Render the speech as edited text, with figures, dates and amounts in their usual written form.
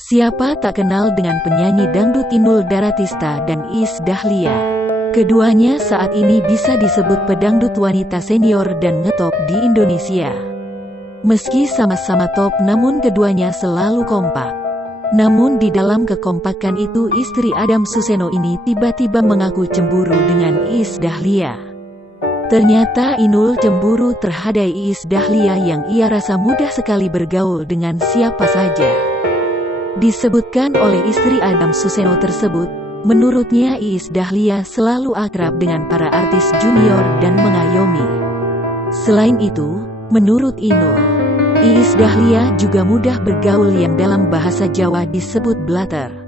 Siapa tak kenal dengan penyanyi dangdut Inul Daratista dan Iis Dahlia? Keduanya saat ini bisa disebut pedangdut wanita senior dan ngetop di Indonesia. Meski sama-sama top, namun keduanya selalu kompak. Namun di dalam kekompakan itu, istri Adam Suseno ini tiba-tiba mengaku cemburu dengan Iis Dahlia. Ternyata Inul cemburu terhadap Iis Dahlia yang ia rasa mudah sekali bergaul dengan siapa saja. Disebutkan oleh istri Adam Suseno tersebut, menurutnya Iis Dahlia selalu akrab dengan para artis junior dan mengayomi. Selain itu, menurut Inul, Iis Dahlia juga mudah bergaul yang dalam bahasa Jawa disebut blater.